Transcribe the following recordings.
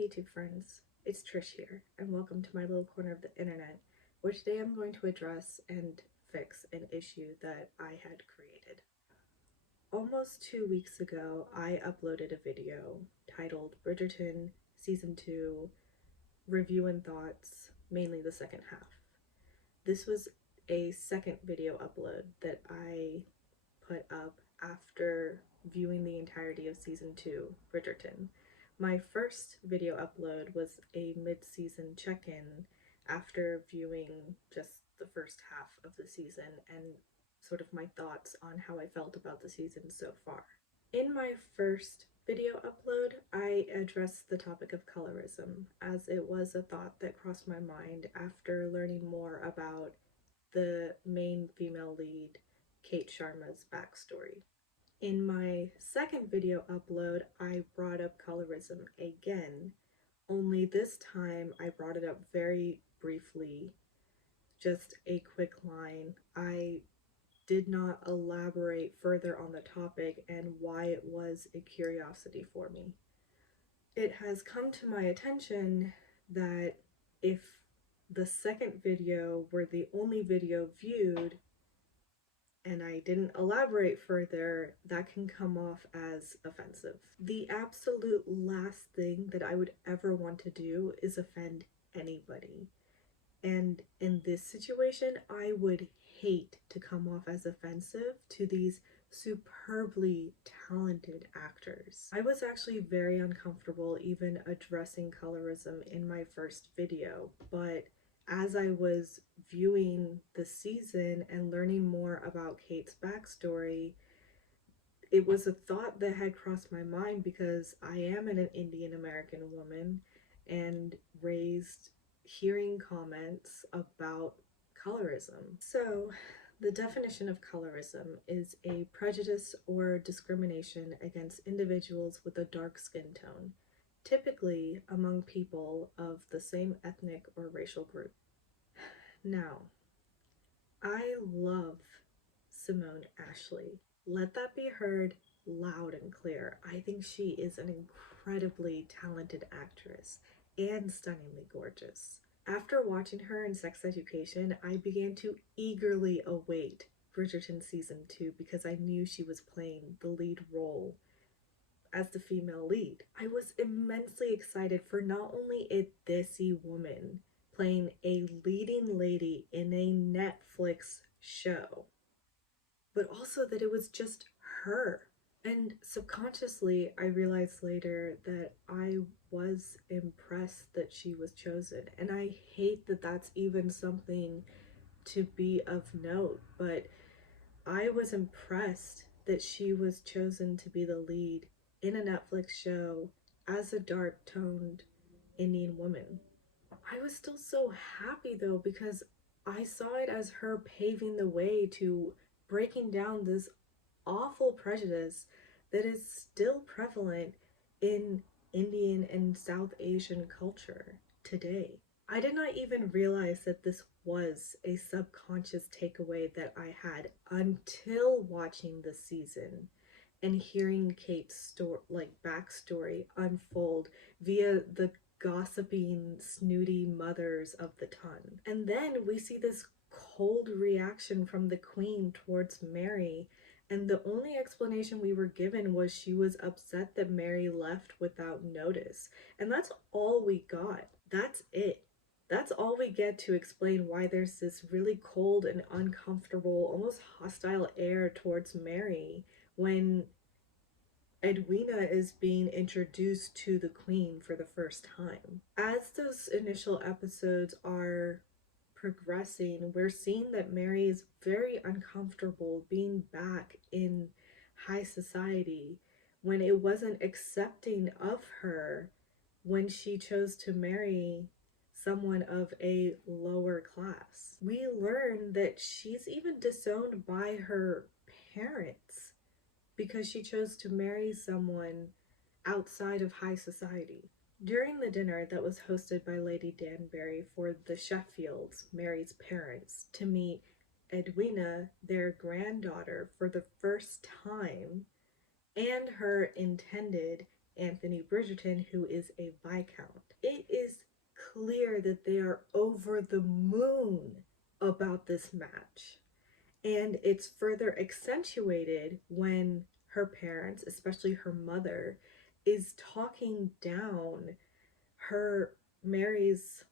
YouTube friends, it's Trish here, and welcome to my little corner of the internet, where today I'm going to address and fix an issue that I had created. Almost 2 weeks ago, I uploaded a video titled Bridgerton Season 2 Review and Thoughts, mainly the second half. This was a second video upload that I put up after viewing the entirety of Season 2, Bridgerton. My first video upload was a mid-season check-in after viewing just the first half of the season and sort of my thoughts on how I felt about the season so far. In my first video upload, I addressed the topic of colorism, as it was a thought that crossed my mind after learning more about the main female lead, Kate Sharma's backstory. In my second video upload, I brought up colorism again, only this time I brought it up very briefly, just a quick line. I did not elaborate further on the topic and why it was a curiosity for me. It has come to my attention that if the second video were the only video viewed, and I didn't elaborate further, that can come off as offensive. The absolute last thing that I would ever want to do is offend anybody. And in this situation, I would hate to come off as offensive to these superbly talented actors. I was actually very uncomfortable even addressing colorism in my first video, but as I was viewing the season and learning more about Kate's backstory, it was a thought that had crossed my mind because I am an Indian American woman and raised hearing comments about colorism. So, the definition of colorism is a prejudice or discrimination against individuals with a dark skin tone, typically among people of the same ethnic or racial group. Now, I love Simone Ashley. Let that be heard loud and clear. I think she is an incredibly talented actress and stunningly gorgeous. After watching her in Sex Education, I began to eagerly await Bridgerton Season 2 because I knew she was playing the lead role as the female lead. I was immensely excited for not only a Desi woman playing a leading lady in a Netflix show, but also that it was just her. And subconsciously, I realized later that I was impressed that she was chosen. And I hate that that's even something to be of note, but I was impressed that she was chosen to be the lead in a Netflix show as a dark-toned Indian woman. I was still so happy though because I saw it as her paving the way to breaking down this awful prejudice that is still prevalent in Indian and South Asian culture today. I did not even realize that this was a subconscious takeaway that I had until watching the season and hearing Kate's backstory unfold via the gossiping, snooty mothers of the ton. And then we see this cold reaction from the queen towards Mary, and the only explanation we were given was she was upset that Mary left without notice. And that's all we got. That's it. That's all we get to explain why there's this really cold and uncomfortable, almost hostile air towards Mary when Edwina is being introduced to the queen for the first time. As those initial episodes are progressing, we're seeing that Mary is very uncomfortable being back in high society when it wasn't accepting of her when she chose to marry someone of a lower class. We learn that she's even disowned by her parents because she chose to marry someone outside of high society. During the dinner that was hosted by Lady Danbury for the Sheffields, Mary's parents, to meet Edwina, their granddaughter, for the first time, and her intended Anthony Bridgerton, who is a Viscount. It is clear that they are over the moon about this match. And it's further accentuated when her parents, especially her mother, is talking down her Mary's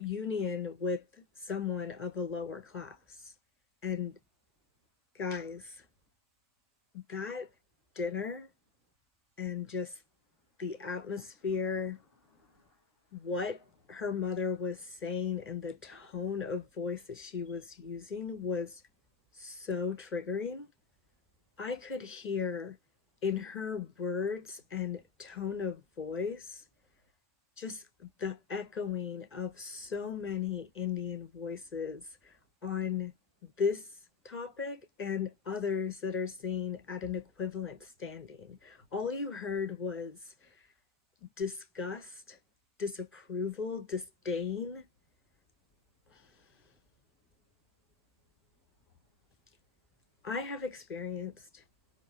union with someone of a lower class. And guys, that dinner and just the atmosphere, what her mother was saying, and the tone of voice that she was using was so triggering. I could hear in her words and tone of voice just the echoing of so many Indian voices on this topic and others that are seen at an equivalent standing. All you heard was disgust, disapproval, disdain. I have experienced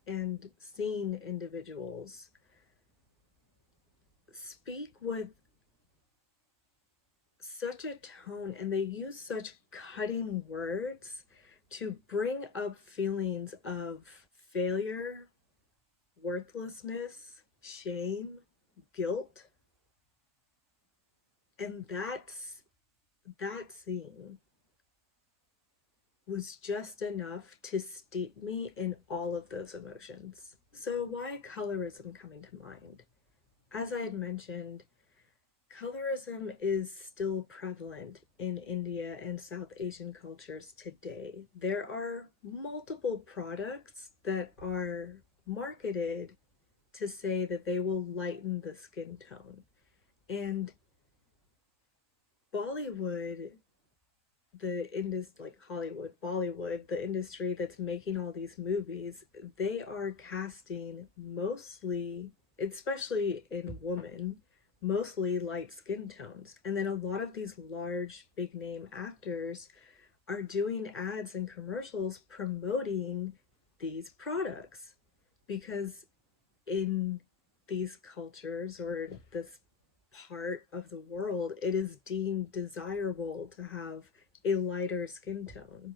and seen individuals speak with such a tone and they use such cutting words to bring up feelings of failure, worthlessness, shame, guilt. And that scene was just enough to steep me in all of those emotions. So why colorism coming to mind? As I had mentioned, colorism is still prevalent in India and South Asian cultures today. There are multiple products that are marketed to say that they will lighten the skin tone. And Bollywood, like Hollywood, Bollywood, the industry that's making all these movies, they are casting mostly, especially in women, mostly light skin tones. And then a lot of these large, big name actors are doing ads and commercials promoting these products because in these cultures or this part of the world, it is deemed desirable to have a lighter skin tone.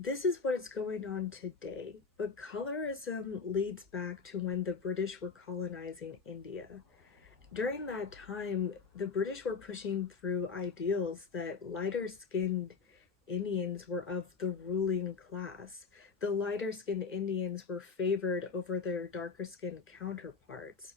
This is what is going on today, but colorism leads back to when the British were colonizing India. During that time, the British were pushing through ideals that lighter skinned Indians were of the ruling class. The lighter skinned Indians were favored over their darker skinned counterparts.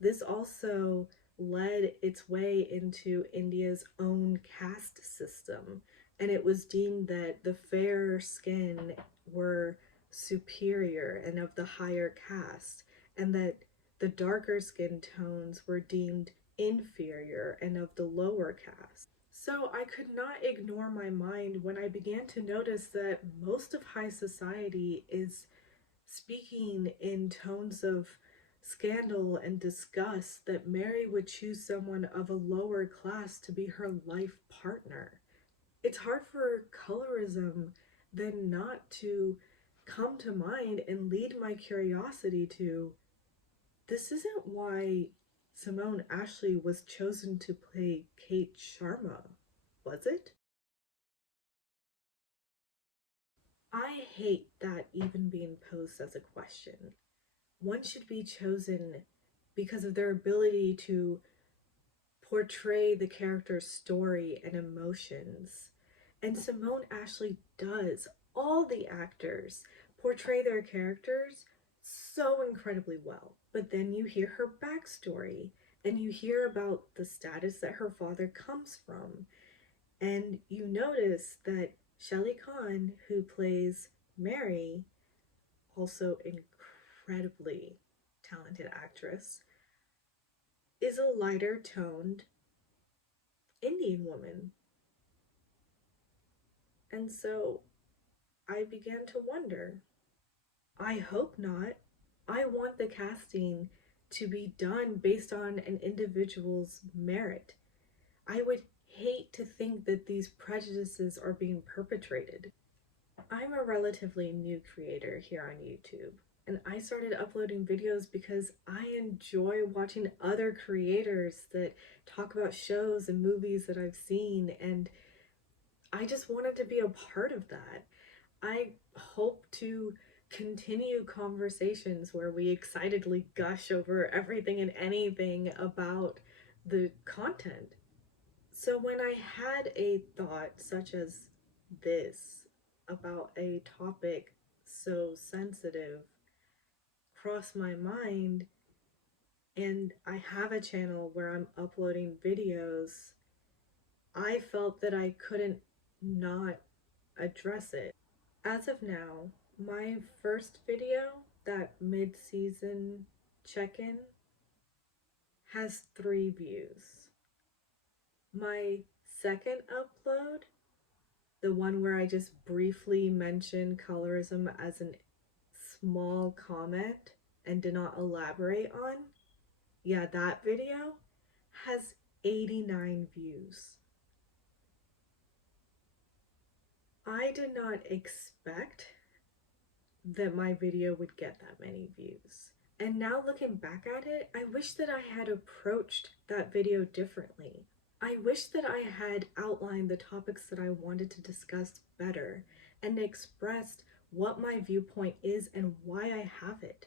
This also led its way into India's own caste system, and it was deemed that the fairer skin were superior and of the higher caste, and that the darker skin tones were deemed inferior and of the lower caste. So I could not ignore my mind when I began to notice that most of high society is speaking in tones of scandal and disgust that Mary would choose someone of a lower class to be her life partner. It's hard for colorism then not to come to mind and lead my curiosity to this isn't why Simone Ashley was chosen to play Kate Sharma, was it? I hate that even being posed as a question. One should be chosen because of their ability to portray the character's story and emotions. And Simone Ashley does. All the actors portray their characters so incredibly well. But then you hear her backstory and you hear about the status that her father comes from. And you notice that Shelley Khan, who plays Mary, also incredibly talented actress, is a lighter toned Indian woman. And so I began to wonder. I hope not. I want the casting to be done based on an individual's merit. I would hate to think that these prejudices are being perpetrated. I'm a relatively new creator here on YouTube. And I started uploading videos because I enjoy watching other creators that talk about shows and movies that I've seen, and I just wanted to be a part of that. I hope to continue conversations where we excitedly gush over everything and anything about the content. So when I had a thought such as this about a topic so sensitive cross my mind, and I have a channel where I'm uploading videos, I felt that I couldn't not address it. As of now, my first video, that mid-season check-in, has 3 views. My second upload, the one where I just briefly mention colorism as a small comment and did not elaborate on, yeah, that video has 89 views. I did not expect that my video would get that many views. And now looking back at it, I wish that I had approached that video differently. I wish that I had outlined the topics that I wanted to discuss better and expressed what my viewpoint is and why I have it.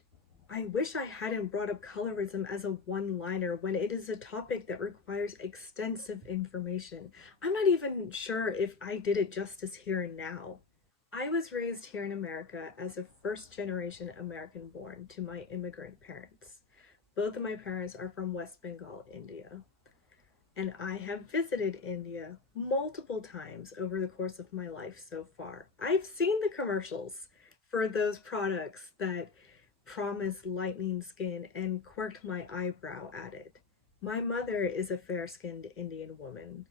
I wish I hadn't brought up colorism as a one-liner when it is a topic that requires extensive information. I'm not even sure if I did it justice here and now. I was raised here in America as a first-generation American born to my immigrant parents. Both of my parents are from West Bengal, India. And I have visited India multiple times over the course of my life so far. I've seen the commercials for those products that promise lightening skin and quirked my eyebrow at it. My mother is a fair-skinned Indian woman,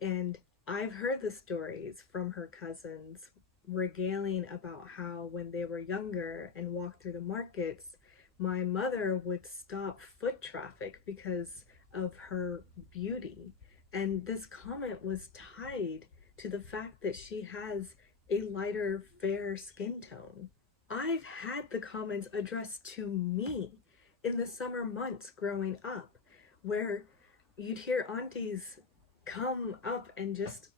and I've heard the stories from her cousins regaling about how when they were younger and walked through the markets, my mother would stop foot traffic because of her beauty. And this comment was tied to the fact that she has a lighter, fair skin tone. I've had the comments addressed to me in the summer months growing up, where you'd hear aunties come up and just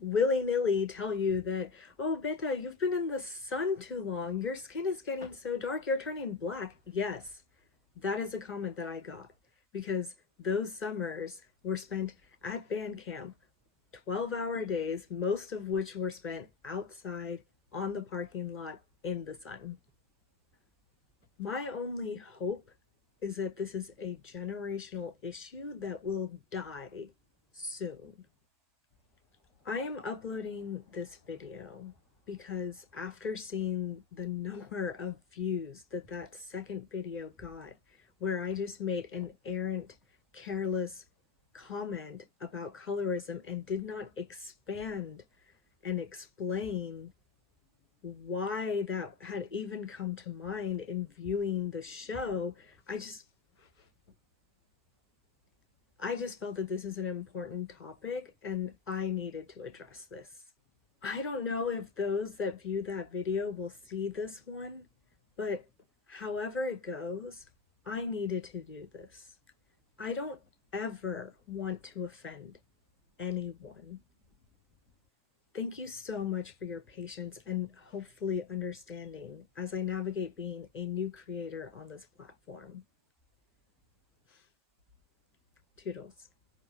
willy-nilly tell you that, oh, Beta, you've been in the sun too long. Your skin is getting so dark, you're turning black. Yes, that is a comment that I got because those summers were spent at band camp, 12-hour days, most of which were spent outside on the parking lot in the sun. My only hope is that this is a generational issue that will die soon. I am uploading this video because after seeing the number of views that second video got, where I just made an errant, careless comment about colorism and did not expand and explain why that had even come to mind in viewing the show, I just felt that this is an important topic and I needed to address this. I don't know if those that view that video will see this one, but however it goes, I needed to do this. I don't ever want to offend anyone. Thank you so much for your patience and hopefully understanding as I navigate being a new creator on this platform. Toodles.